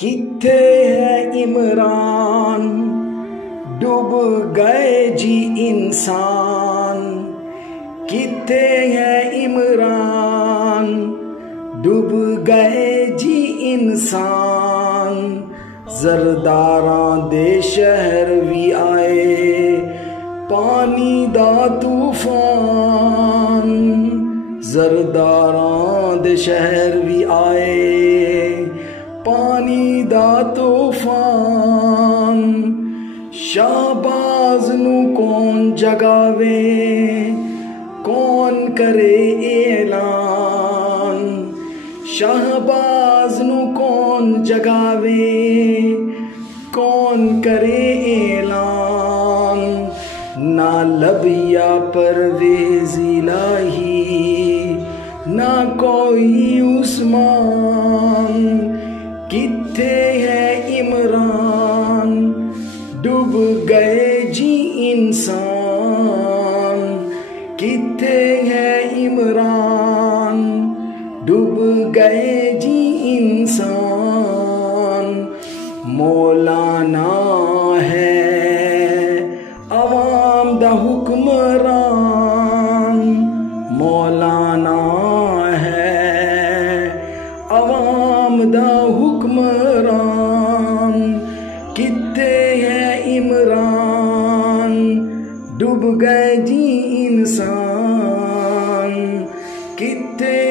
किथे है इमरान, डूब गए जी इंसान। किथे है इमरान, डूब गए जी इंसान। जरदारां दे शहर भी आए, पानी दा तूफान। जरदारां दे शहर भी आए, पानी दा तूफान। शाहबाज नू कौन जगावे, कौन करे ऐलान। शाहबाज नू कौन जगावे, कौन करे ऐलान। ना लबिया परवेज़ इलाही, ना कोई उस्मान। किथे है इमरान, डूब गए जी इंसान। किथे है इमरान, डूब गए जी इंसान। मौलाना है अवाम दा हुक्मरान। मौलाना है अवाम दा हुक्मरान। किथे है इमरान, डूब गए जी इंसान। किथे